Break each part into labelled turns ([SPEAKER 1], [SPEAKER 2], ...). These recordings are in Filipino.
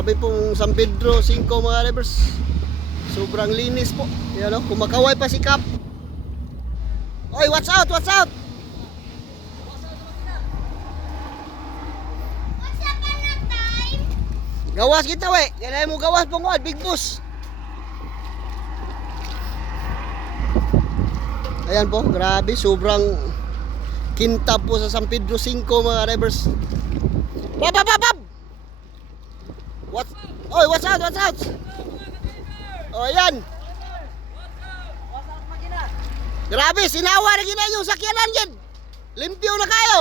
[SPEAKER 1] Grabe pong San Pedro 5 mga drivers. Sobrang linis po. Yan o, kumakaway pa si Cap. Oy, watch out, watch out! Gawas kita we. Ganay mo gawas ko, big boss. Ayan po, grabe, sobrang kintab po sa San Pedro 5 mga drivers. Pap, pap, pap, pap! What? Oy, watch out, watch out! Oh, ayan. Grabe, sinawa na gina yung sakyanan yan. Limpyo na kayo.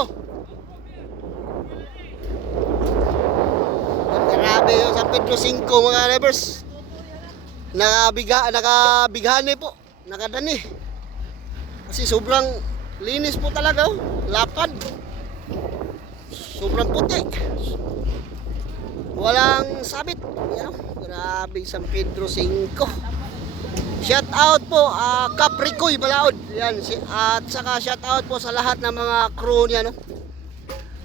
[SPEAKER 1] Grabe yung San Pedro 5 mga drivers. Nakabiga, nakabighani po. Nakadani. Kasi sobrang linis po talaga oh. Lapad. Sobrang puti. Walang sabit. Yan, oh. Grabe San Pedro 5. Shout out po uh, Capricoy Balaod. Yan si at saka shout out po sa lahat ng mga crew niya no.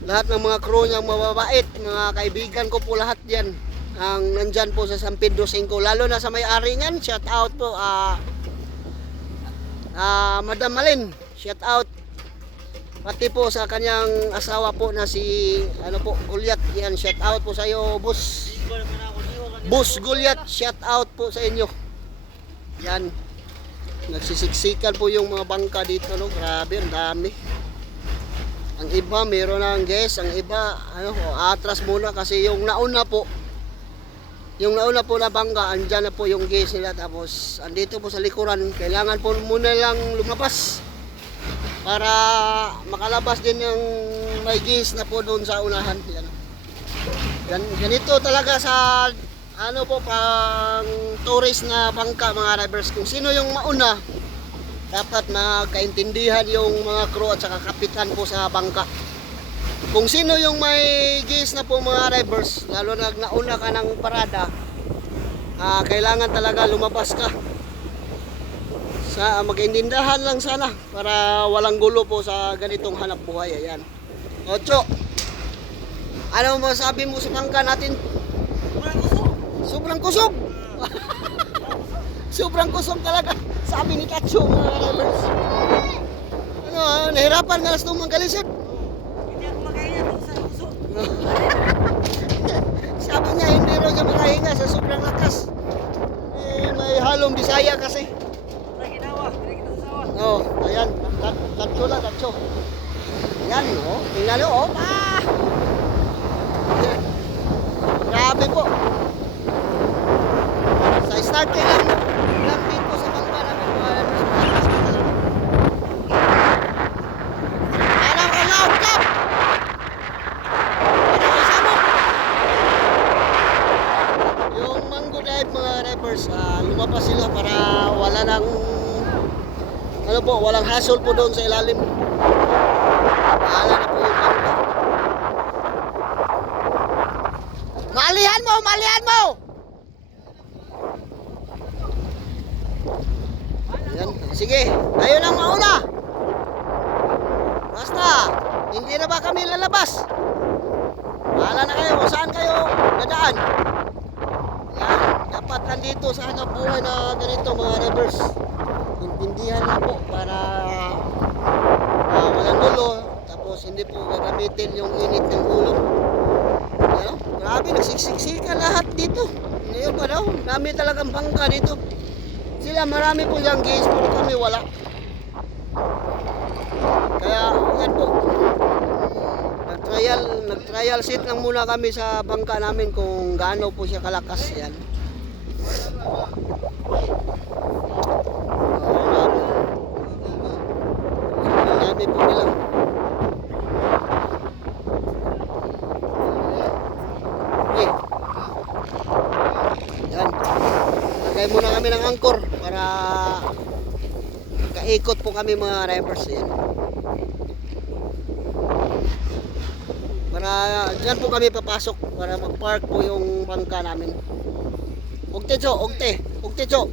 [SPEAKER 1] Lahat ng mga crew niyang mababait, mga kaibigan ko po lahat diyan ang nandyan po sa San Pedro 5 lalo na sa may-ari niyan shout out po ah ah, Madam Malin shout out pati po sa kanyang asawa po na si ano po Gulyat yan shout out po sa iyo boss Boss Gulyat shout out po sa inyo yan. Nagsisiksikan po yung mga bangka dito, no? Grabe, ang dami. Ang iba, meron ng guest. Ang iba, ano, atras muna kasi yung nauna po, yung nauna po na bangka, andyan na po yung guest nila. Tapos, andito po sa likuran, kailangan po muna lang lumabas para makalabas din yung may guest na po doon sa unahan. Yan. Gan, ganito talaga sa ano po pang tourist na bangka mga drivers kung sino yung mauna dapat magkaintindihan yung mga crew at saka kapitan po sa bangka. Kung sino yung may gis na po mga drivers lalo na nauna ka ng parada ah, kailangan talaga lumabas ka. Sa magkaintindihan lang sana para walang gulo po sa ganitong hanap buhay. Ayan. Ocho ano masabi mo sa bangka natin Sobrang kusog. Sobrang kusog talaga. Sabi ni Katsu mga drivers. Ano, ah, nahirapan nga nas itong mangkalisod.
[SPEAKER 2] Hindi ako makahinga doon sa uso.
[SPEAKER 1] Sabi niya hindi raw siya makahinga sa sobrang lakas. Eh, may halong Bisaya kasi.
[SPEAKER 2] Wala ginawa. Hindi kita sasawa.
[SPEAKER 1] Oh, ayan. Katsu lang, Katsu. Yan, oh. Tingnan nyo, oh. Ah! Grabe po. Sa start kayo lang, lang dito sa bangka namin drivers. Alam ka na! Ano isa mo? Yung mango dive mga drivers, ah, lumabas sila para wala nang ano po, walang hassle po doon sa ilalim. Wala na po yung bangka. Malihan mo, malihan mo! Yan. Sige, kayo nang mauna. Basta, hindi na ba kami lalabas? Bahala na kayo saan kayo dadaan. Yan, dapat nandito sa hanap buhay na ganito mga rivers. Intindihan na po para ah, walang gulo. Tapos hindi po gagamitin yung init ng ulo. Grabe, nagsiksiksika lahat dito. Ngayon pa daw, dami talagang bangka dito. Sila marami po yung gays, pero kami wala. Kaya, yan po. Nag-trial, nag-trial sit lang muna kami sa bangka namin kung gaano po siya kalakas. Yan. Dami po nila. Okay. Yan. Lagay muna kami ng angkor para kaikot po kami mga drivers. Yan. Para dyan po kami papasok para mag-park po yung bangka namin. Ugte, Cho. Ugte. Ugte, Cho.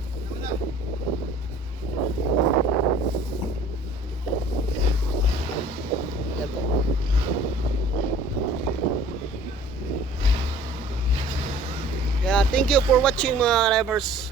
[SPEAKER 1] Yan po. Kaya thank you for watching mga drivers.